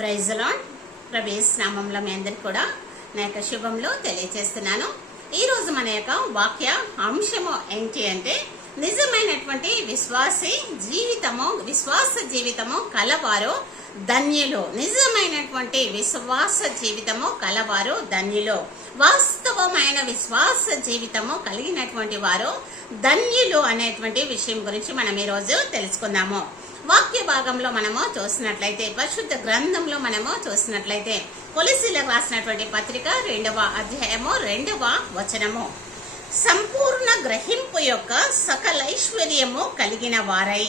Praise lord Pravesh నామంలో మీ అందరికి కూడా నా యొక్క శుభంలో తెలియజేస్తున్నాను ఈ రోజు మన యొక్క వాక్య అంశము ఏంటి అంటే నిజమైనటువంటి విశ్వాసి జీవితము విశ్వాస జీవితము కలవారు ధన్యులు. నిజమైనటువంటి విశ్వాస జీవితము కలవారు ధన్యులు. వాస్తవమైన విశ్వాస జీవితము కలిగినటువంటి వారు ధన్యులు అనేటువంటి విషయం గురించి మనం ఈరోజు తెలుసుకుందాము. వాక్య భాగంలో మనము చూసినట్లయితే పరిశుద్ధ గ్రంథంలో మనము చూసినట్లయితే పొలిసీలకు రాసినటువంటి పత్రిక రెండవ అధ్యాయము రెండవ వచనము. సంపూర్ణ గ్రహింపు యొక్క సకలైశ్వర్యము కలిగిన వారై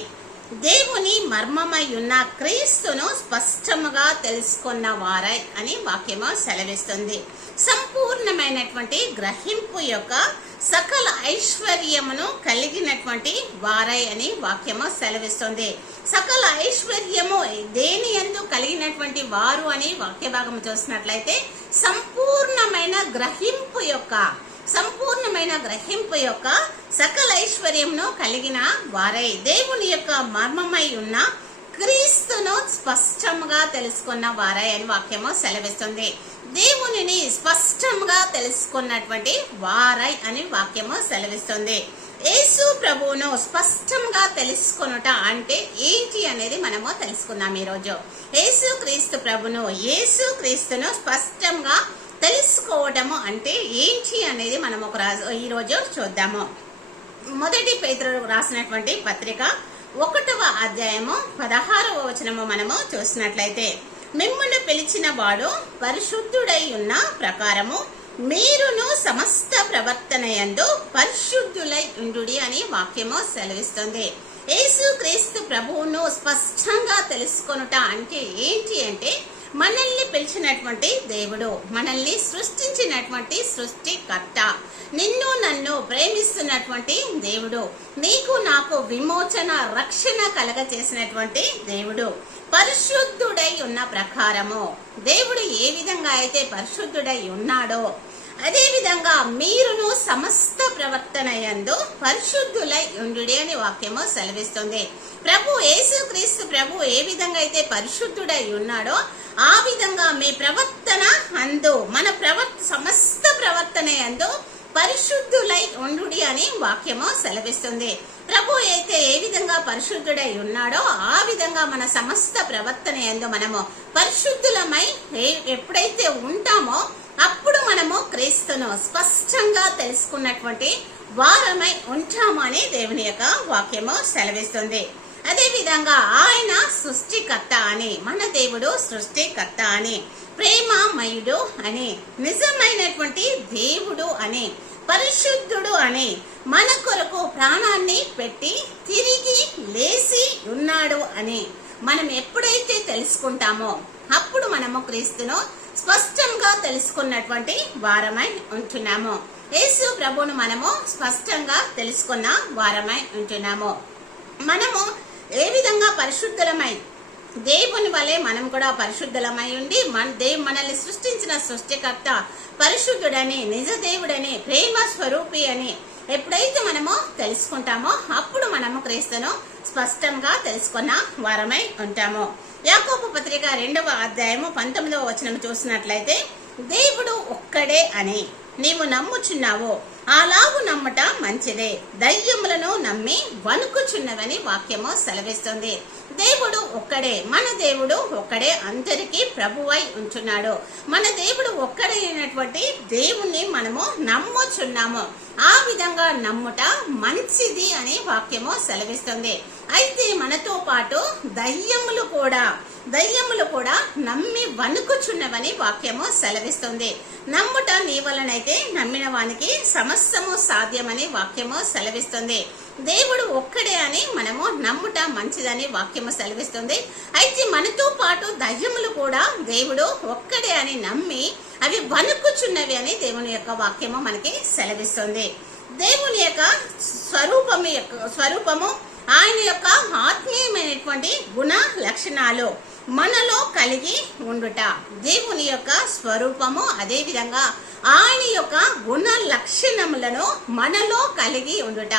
దేవుని మర్మమై ఉన్న క్రీస్తును స్పష్టముగా తెలుసుకున్న వారై అని వాక్యము సెలవిస్తుంది. సంపూర్ణమైనటువంటి గ్రహింపు యొక్క సకల ఐశ్వర్యమును కలిగినటువంటి వారై అని వాక్యము సెలవిస్తుంది. సకల ఐశ్వర్యము దేని ఎందు కలిగినటువంటి వారు అని వాక్య భాగం చూసినట్లయితే సంపూర్ణమైన గ్రహింపు యొక్క సంపూర్ణమైన గ్రహింపు యొక్క సకల ఐశ్వర్యమును కలిగిన వారై దేవుని యొక్క మర్మమై ఉన్న క్రీస్తును స్పష్టంగా తెలుసుకున్న వారై అని వాక్యము సెలవిస్తుంది. దేవునిని స్పష్టంగా తెలుసుకున్నటువంటి వారై అని వాక్యము సెలవిస్తుంది. యేసు ప్రభువును స్పష్టంగా తెలుసుకొనుట అంటే ఏంటి అనేది మనము తెలుసుకుందాం ఈరోజు. యేసు క్రీస్తు ప్రభును యేసు క్రీస్తును స్పష్టంగా తెలుసుకోవడము అంటే ఏంటి అనేది మనం ఒక రాజు ఈరోజు చూద్దాము. మొదటి పేదరు రాసినటువంటి పత్రిక ఒకటవ అధ్యాయము పదహారవ వచనము మనము చూసినట్లయితే మిమ్మల్ని పిలిచిన వాడు పరిశుద్ధుడై ఉన్న ప్రకారము మీరును సమస్త ప్రవర్తన యందు పరిశుద్ధులై ఉండుడి అని వాక్యము సెలవిస్తుంది. యేసు క్రీస్తు ప్రభువును స్పష్టంగా తెలుసుకొనుట అంటే ఏంటి అంటే మనల్ని పిలిచినటువంటి దేవుడు మనల్ని సృష్టించినటువంటి సృష్టికర్త నిన్ను నన్ను ప్రేమిస్తున్నటువంటి దేవుడు నీకు నాకు విమోచన రక్షణ కలగ చేసినటువంటి దేవుడు. పరిశుద్ధుడై ఉన్న ప్రకారము. దేవుడు ఏ విధంగా అయితే పరిశుద్ధుడై ఉన్నాడో అదే విధంగా మీరును సమస్త ప్రవర్తన యందు పరిశుద్ధులై ఉండు అని వాక్యము సెలవిస్తుంది. ప్రభు యేసుక్రీస్తు ప్రభు ఏ విధంగా అయితే పరిశుద్ధుడై ఉన్నాడో ఆ విధంగా మీ ప్రవర్తన అందు మన ప్రవర్త సమస్త ప్రవర్తన యందు పరిశుద్ధులై ఉండుడి అని వాక్యము సెలవిస్తుంది. ప్రభు అయితే ఏ విధంగా పరిశుద్ధుడై ఉన్నాడో ఆ విధంగా మన సమస్త ప్రవర్తన ఎందు మనము పరిశుద్ధులమై ఏ- ఎప్పుడైతే ఉంటామో అప్పుడు మనము క్రీస్తును స్పష్టంగా తెలుసుకున్నటువంటి వారమై ఉంటాము అని దేవుని యొక్క వాక్యము సెలవిస్తుంది. అదేవిధంగా ఆయన సృష్టికర్త అని మన దేవుడు సృష్టికర్త అని ప్రేమమయుడు అని నిజమైనటువంటి దేవుడు అని పరిశుద్ధుడు అని మన కొరకు ప్రాణాన్ని పెట్టి తిరిగి లేచి ఉన్నాడు అని మనం ఎప్పుడైతే తెలుసుకుంటామో అప్పుడు మనము క్రీస్తును స్పష్టంగా తెలుసుకున్నటువంటి వారమై ఉంటున్నాము. యేసు ప్రభును మనము స్పష్టంగా తెలుసుకున్న వారమై ఉంటున్నాము. మనము ఏ విధంగా పరిశుద్ధులమై? దేవుని వలె మనం కూడా పరిశుద్ధులమై ఉండి మన దేవు మనల్ని సృష్టించిన సృష్టికర్త పరిశుద్ధుడని నిజ దేవుడని ప్రేమ స్వరూపి అని ఎప్పుడైతే మనము తెలుసుకుంటామో అప్పుడు మనము క్రీస్తును స్పష్టంగా తెలుసుకున్న వారమై ఉంటాము. యాకోప పత్రిక రెండవ అధ్యాయము పంతొమ్మిదవ వచనం చూసినట్లయితే దేవుడు ఒక్కడే అని నీవు నమ్ముచున్నావు. అలాగు నమ్మట మంచిదే. దయ్యములను నమ్మి వణుకుచున్నవని వాక్యము సెలవిస్తుంది. దేవుడు ఒక్కడే మన దేవుడు ఒక్కడే అందరికీ ప్రభువై ఉంచున్నాడు మన దేవుడు ఒక్కడే అయినటువంటి దేవుణ్ణి మనము నమ్ముచున్నాము. ఆ విధంగా నమ్ముట మంచిది అని వాక్యము సెలవిస్తుంది. అయితే మనతో పాటు దయ్యములు కూడా దయ్యములు కూడా నమ్మి వణుకుచున్నవని వాక్యము సెలవిస్తుంది. నమ్ముట నీ వలనైతే నమ్మిన వానికి సమస్తము సాధ్యమని వాక్యము సెలవిస్తుంది. దేవుడు ఒక్కడే అని మనము నమ్ముట మంచిదని వాక్యము సెలవిస్తుంది. అయితే మనతో పాటు దయ్యములు కూడా దేవుడు ఒక్కడే అని నమ్మి అవి వణుకుచున్నవి అని దేవుని యొక్క వాక్యము మనకి సెలవిస్తుంది. దేవుని యొక్క స్వరూపము యొక్క స్వరూపము ఆయన యొక్క ఆత్మీయమైనటువంటి గుణ లక్షణాలు. మనలో కలిగి ఉండుట. దేవుని యొక్క స్వరూపము అదేవిధంగా ఆయన యొక్క గుణ లక్షణములను మనలో కలిగి ఉండుట.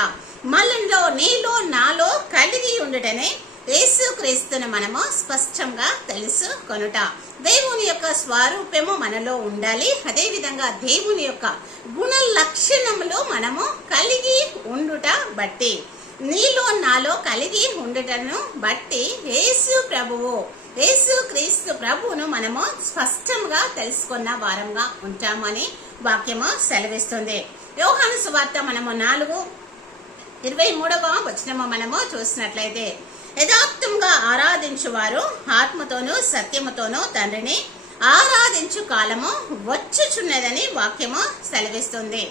మనలో నీలో నాలో కలిగి ఉండుటనే యేసుక్రీస్తును మనము స్పష్టంగా తెలుసుకొనుట. దేవుని యొక్క స్వరూపము మనలో ఉండాలి. అదేవిధంగా దేవుని యొక్క గుణ లక్షణములు మనము కలిగి ఉండుట బట్టి. నీలో నాలో కలిగి ఉండుటను బట్టి యేసు ప్రభువు యేసు క్రీస్తు ప్రభువును మనము స్పష్టంగా తెలుసుకున్న వారంగా ఉంటామని వాక్యము సెలవిస్తుంది. యోహాను సువార్త మనము నాలుగు ఇరవై మూడవ వచనము మనము చూసినట్లయితే యథార్థంగా ఆరాధించువారు ఆత్మతోనూ సత్యముతోనూ తండ్రిని ఆరాధించు కాలము వచ్చుచున్నదని వాక్యము సెలవిస్తుంది.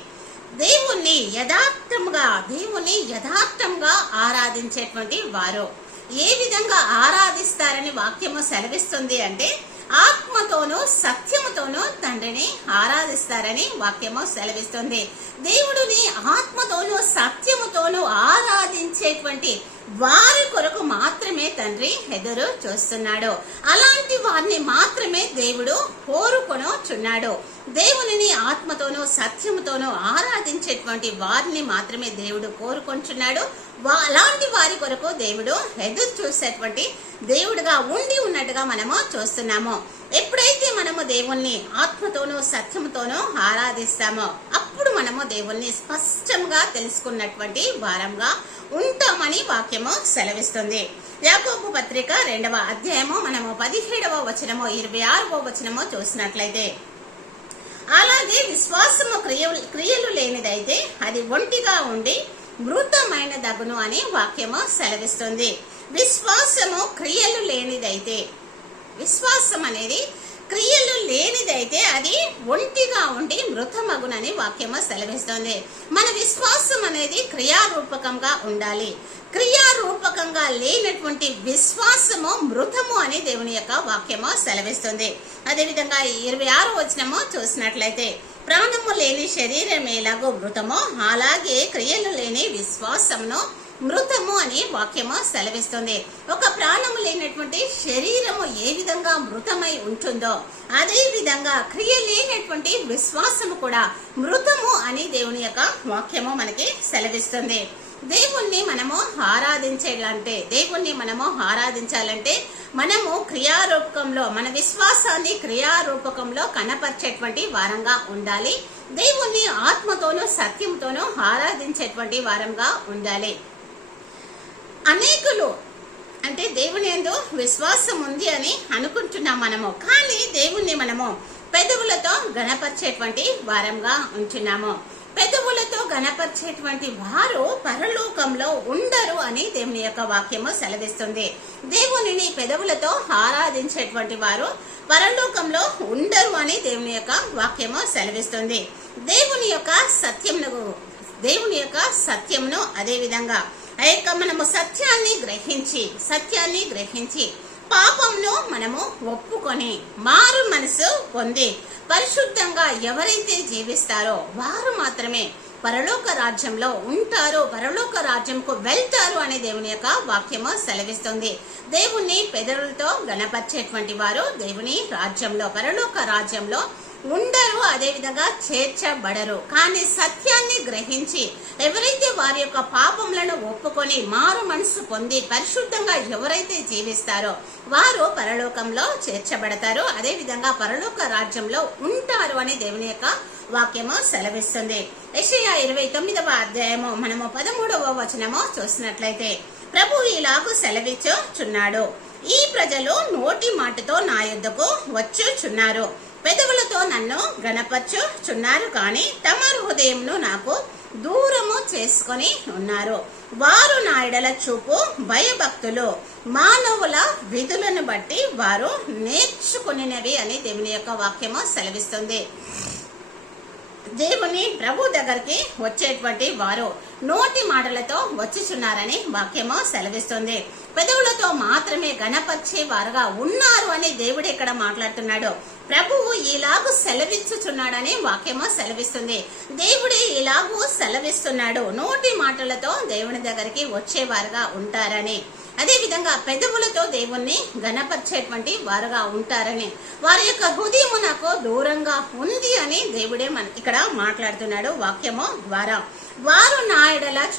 దేవుణ్ణి యథార్థంగా దేవుణ్ణి యథార్థంగా ఆరాధించేటువంటి వారు. ఏ విధంగా ఆరాధిస్తారని వాక్యము సెలవిస్తుంది అంటే ఆత్మతోనూ సత్యముతోనూ తండ్రిని ఆరాధిస్తారని వాక్యము సెలవిస్తుంది. దేవుడిని ఆత్మతోనూ సత్యముతోనూ ఆరాధించేటువంటి వారి కొరకు మాత్రమే తండ్రి ఎదురు చూస్తున్నాడు. అలాంటి వారిని మాత్రమే దేవుడు కోరుకొనుచున్నాడు దేవునిని ఆత్మతోనూ సత్యముతోనూ ఆరాధించేటువంటి వారిని మాత్రమే దేవుడు కోరుకొంచున్నాడు. అలాంటి వారి కొరకు దేవుడు ఎదురు చూసేటువంటి దేవుడుగా ఉండి ఉన్నట్టుగా మనము చూస్తున్నాము. ఎప్పుడైతే మనము దేవుణ్ణి ఆత్మతోనూ సత్యముతోనూ ఆరాధిస్తామో అప్పుడు మనము దేవుణ్ణి స్పష్టంగా తెలుసుకున్నటువంటి వారంగా ఉంటామని వాక్యము సెలవిస్తుంది. యాకోబు పత్రిక రెండవ అధ్యాయము మనము పదిహేడవ వచనము ఇరవై ఆరవ వచనము చూసినట్లయితే అలాగే విశ్వాసము క్రియ క్రియలు లేనిదైతే అది ఒంటిగా ఉండి మృతమైన దగును అని వాక్యము సెలవిస్తుంది. విశ్వాసము క్రియలు లేనిదైతే విశ్వాసం అనేది క్రియలు లేనిదైతే అది ఒంటిగా ఉండి మృతమగునని వాక్యము సెలవిస్తుంది. మన విశ్వాసం అనేది క్రియారూపకంగా ఉండాలి. క్రియారూపకంగా లేనటువంటి విశ్వాసము మృతము అని దేవుని యొక్క వాక్యము సెలవిస్తుంది. అదేవిధంగా ఇరవై ఆరు వచనము చూసినట్లయితే ప్రాణము లేని శరీరం ఎలాగో మృతమో అలాగే క్రియలు లేని విశ్వాసమును మృతము అని వాక్యము సెలవిస్తుంది. ఒక ప్రాణము లేనటువంటి శరీరము ఏ విధంగా మృతమై ఉంటుందో అదే విధంగా క్రియ లేనటువంటి విశ్వాసము కూడా మృతము అని దేవుని యొక్క వాక్యము మనకి సెలవిస్తుంది. దేవుణ్ణి మనము ఆరాధించాలంటే దేవుణ్ణి మనము ఆరాధించాలంటే మనము క్రియారూపకంలో మన విశ్వాసాన్ని క్రియారూపకంలో కనపరిచేటువంటి వారంగా ఉండాలి. దేవుణ్ణి ఆత్మతోనూ సత్యంతోనూ ఆరాధించేటువంటి వారంగా ఉండాలి. అనేకులు. అంటే దేవుని ఎందు విశ్వాసం ఉంది అని అనుకుంటున్నాం మనము. కానీ దేవుణ్ణి మనము పెదవులతో గణపరిచేటువంటి వారంగా ఉంటున్నాము. పెదవులతో గణపరిచేటువంటి వారు పరలోకంలో ఉండరు అని దేవుని యొక్క వాక్యము సెలవిస్తుంది. దేవునిని పెదవులతో ఆరాధించేటువంటి వారు పరలోకంలో ఉండరు అని దేవుని యొక్క వాక్యము సెలవిస్తుంది. దేవుని యొక్క సత్యమును దేవుని యొక్క సత్యమును అదే ఇక మనము సత్యాన్ని గ్రహించి సత్యాన్ని గ్రహించి పాపంలో మనము ఒప్పుకొని మారు మనసు పొంది పరిశుద్ధంగా ఎవరైతే జీవిస్తారో వారు మాత్రమే పరలోక రాజ్యంలో ఉంటారు పరలోక రాజ్యంకు వెళ్తారు అనే దేవుని యొక్క వాక్యము సెలవిస్తుంది. దేవుణ్ణి పెదవులతో గణపరిచేటువంటి వారు దేవుని రాజ్యంలో పరలోక రాజ్యంలో ఉండరు అదేవిధంగా చేర్చబడరు. కానీ సత్యాన్ని గ్రహించి ఎవరైతే వారి యొక్క పాపములను ఒప్పుకొని మారు మనసు పొంది పరిశుద్ధంగా ఎవరైతే జీవిస్తారో వారు పరలోకంలో చేర్చబడతారు. అదేవిధంగా పరలోక రాజ్యంలో ఉంటారు అని దేవుని యొక్క వాక్యము సెలవిస్తుంది. యెషయా ఇరవై తొమ్మిదవ అధ్యాయము మనము పదమూడవ వచనము చూసినట్లయితే ప్రభు ఇలాగూ సెలవిచ్చుచున్నాడు. ఈ ప్రజలు నోటి మాటతో నా యుద్ధకు వచ్చుచున్నారు. పెదవులతో నన్ను గణపరచుచున్నారు కానీ తమ హృదయంను నాకు దూరము చేసుకొని ఉన్నారు. వారు నా చూపు భయభక్తులు. మానవుల విధులను బట్టి వారు నేర్చుకునినవి అని దేవుని యొక్క వాక్యము సెలవిస్తుంది. దేవుని ప్రభు దగ్గరికి వచ్చేటువంటి వారు నోటి మాటలతో వచ్చిచున్నారని వాక్యము సెలవిస్తుంది. పెదవులతో మాత్రమే గణపరిచే వారుగా ఉన్నారు అని దేవుడు ఇక్కడ మాట్లాడుతున్నాడు. ప్రభువు ఇలాగు సెలవిచ్చుచున్నాడని వాక్యము సెలవిస్తుంది. దేవుడే ఇలాగూ సెలవిస్తున్నాడు. నోటి మాటలతో దేవుని దగ్గరికి వచ్చేవారుగా ఉంటారని. అదేవిధంగా పెదవులతో దేవుణ్ణి గణపరిచేటువంటి వారుగా ఉంటారని. వారి యొక్క హృదయము నాకు దూరంగా ఉంది అని దేవుడే మన ఇక్కడ మాట్లాడుతున్నాడు వాక్యము ద్వారా. వారు నా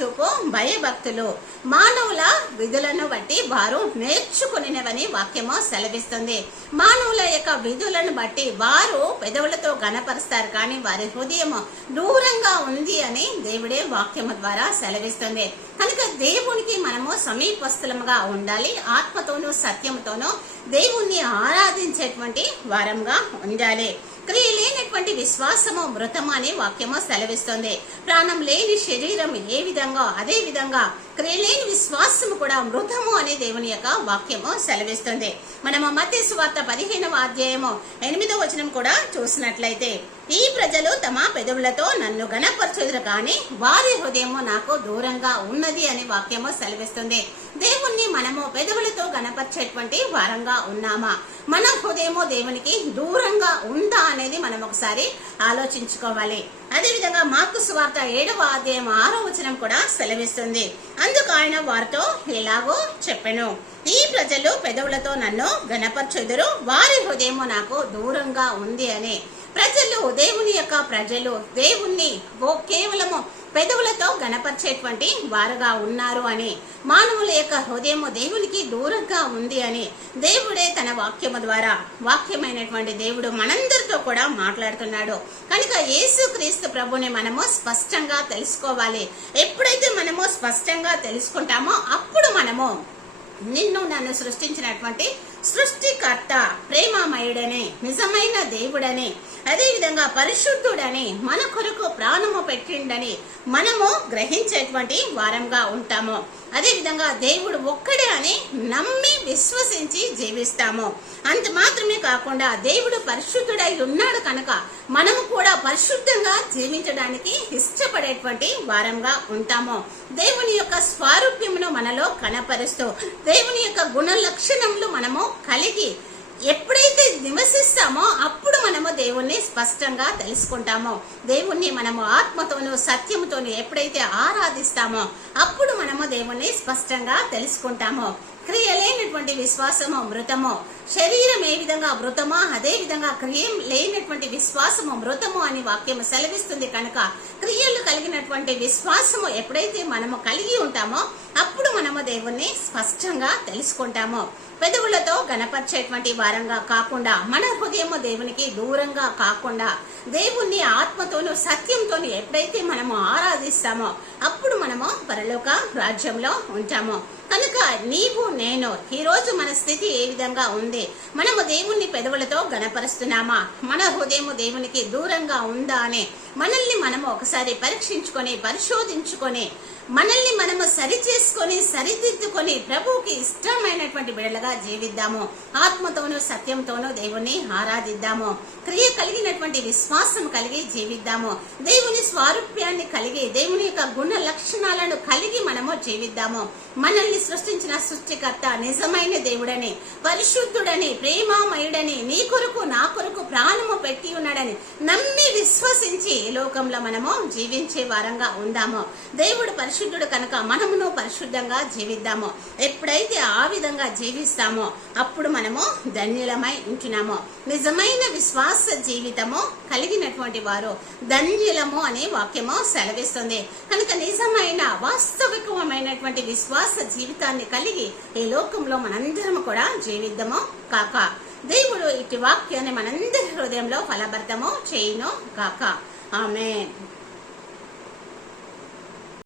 చూపు భయభక్తులు మానవుల విధులను బట్టి వారు నేర్చుకునినవని వాక్యము సెలవిస్తుంది. మానవుల యొక్క విధులను బట్టి వారు పెదవులతో గణపరుస్తారు కానీ వారి హృదయము దూరంగా ఉంది అని దేవుడే వాక్యము ద్వారా సెలవిస్తుంది. కనుక దేవునికి మనము సమీపస్థలముగా ఉండాలి ఆత్మతోనూ సత్యముతోనూ దేవుణ్ణి ఆరాధించేటువంటి వారంగా ఉండాలి. క్రియ లేనటువంటి విశ్వాసము మృతము అనే వాక్యము సెలవిస్తుంది. ప్రాణం లేని శరీరం ఏ విధంగా అదే విధంగా క్రియలేని విశ్వాసము కూడా మృతము అనే దేవుని యొక్క వాక్యము సెలవిస్తుంది. మనము మధ్య సువార్త పదిహేనవ అధ్యాయము ఎనిమిదో వచనం కూడా చూసినట్లయితే ఈ ప్రజలు తమ పెదవులతో నన్ను గణపరచుదురు కానీ వారి హృదయము నాకు దూరంగా ఉన్నది అని వాక్యము సెలవిస్తుంది. దేవుణ్ణి మనము పెదవులతో గణపరిచేటువంటి వారంగా ఉన్నామా? మన హృదయము దేవునికి దూరంగా ఉందా అనేది మనం ఒకసారి ఆలోచించుకోవాలి. అదేవిధంగా మార్కు సువార్త ఏడవ అధ్యాయం ఆరో వచనం కూడా సెలవిస్తుంది. అందుకు ఆయన వారితో ఎలాగో చెప్పెను ఈ ప్రజలు పెదవులతో నన్ను గణపరచెదురు వారి హృదయము నాకు దూరంగా ఉంది అని. ప్రజలు దేవుని యొక్క ప్రజలు దేవుణ్ణి ఓ కేవలము పెదవులతో గణపరిచేటువంటి వారుగా ఉన్నారు అని మానవుల యొక్క హృదయము దేవునికి దూరంగా ఉంది అని దేవుడే తన వాక్యము ద్వారా వాక్యమైనటువంటి దేవుడు మనందరితో కూడా మాట్లాడుతున్నాడు. కనుక యేసు క్రీస్తు ప్రభుని మనము స్పష్టంగా తెలుసుకోవాలి. ఎప్పుడైతే మనము స్పష్టంగా తెలుసుకుంటామో అప్పుడు మనము నిన్ను నన్ను సృష్టించినటువంటి సృష్టికర్త ప్రేమమయుడనే నిజమైన దేవుడని అదేవిధంగా పరిశుద్ధుడని మన కొరకు ప్రాణము పెట్టిండని మనము గ్రహించేటువంటి వారంగా ఉంటాము. అదేవిధంగా దేవుడు ఒక్కడే అని నమ్మి విశ్వసించి జీవిస్తాము. అంత మాత్రమే కాకుండా దేవుడు పరిశుద్ధుడై ఉన్నాడు కనుక మనము కూడా పరిశుద్ధంగా జీవించడానికి ఇష్టపడేటువంటి వారంగా ఉంటాము. దేవుని యొక్క స్వారూప్యమును మనలో కనపరుస్తూ దేవుని యొక్క గుణ లక్షణములు మనము కలిగి ఎప్పుడైతే నివసిస్తామో అప్పుడు మనము దేవుణ్ణి స్పష్టంగా తెలుసుకుంటామో. దేవుణ్ణి మనము ఆత్మతోనూ సత్యముతోనూ ఎప్పుడైతే ఆరాధిస్తామో అప్పుడు మనము దేవుణ్ణి స్పష్టంగా తెలుసుకుంటామో. క్రియ లేనటువంటి విశ్వాసము మృతము. శరీరం ఏ విధంగా మృతమో అదే విధంగా క్రియ లేనటువంటి విశ్వాసము మృతము అని వాక్యము సెలవిస్తుంది కనుక క్రియలు కలిగినటువంటి విశ్వాసము ఎప్పుడైతే మనము కలిగి ఉంటామో అప్పుడు మనము దేవుణ్ణి స్పష్టంగా తెలుసుకుంటాము. పెదవులతో గణపరిచేటువంటి వారంగా కాకుండా మన హృదయము దేవునికి దూరంగా కాకుండా దేవుణ్ణి ఆత్మతోనూ సత్యంతోనూ ఎప్పుడైతే మనము ఆరాధిస్తామో అప్పుడు మనము పరలోక రాజ్యంలో ఉంటాము. కనుక నీవు నేను ఈ రోజు మన స్థితి ఏ విధంగా ఉంది? మనము దేవుణ్ణి పెదవులతో గణపరుస్తున్నామా? మన హృదయము దేవునికి దూరంగా ఉందా అని మనల్ని మనము ఒకసారి పరీక్షించుకొని పరిశోధించుకొని మనల్ని మనము సరి చేసుకొని సరిదిద్దుకొని ప్రభువుకి ఇష్టమైనటువంటి బిడలుగా జీవిద్దాము. ఆత్మతోనూ సత్యంతోనూ దేవుణ్ణి ఆరాధిద్దాము. క్రియ కలిగినటువంటి విశ్వాసం కలిగి జీవిద్దాము. దేవుని స్వారూప్యాన్ని కలిగి దేవుని యొక్క గుణ లక్షణాలను కలిగి మనము జీవిద్దాము. మనల్ని సృష్టించిన సృష్టికర్త నిజమైన దేవుడని పరిశుద్ధుడని ప్రేమామయుడని నీ కొరకు నా కొరకు ప్రాణము పెట్టి ఉన్నాడని నమ్మి విశ్వసించి ఈ లోకంలో మనము జీవించే వారంగా ఉందాము. దేవుడు పరిశుద్ధుడు కనుక మనమును పరిశుద్ధంగా జీవిద్దాము. ఎప్పుడైతే ఆ విధంగా జీవిస్తామో అప్పుడు మనము ధన్యులమై ఉంటున్నాము. నిజమైన విశ్వాస జీవితము కలిగినటువంటి వారు ధన్యులము అనే వాక్యము సెలవిస్తుంది. కనుక నిజమైన వాస్తవికమైనటువంటి విశ్వాస జీవితాన్ని కలిగి ఈ లోకంలో మనందరం కూడా జీవిద్దాము కాక. దేవుడు ఇటు వాక్యాన్ని మనందరి హృదయంలో ఫలభర్తము చేయును కాక. ఆమె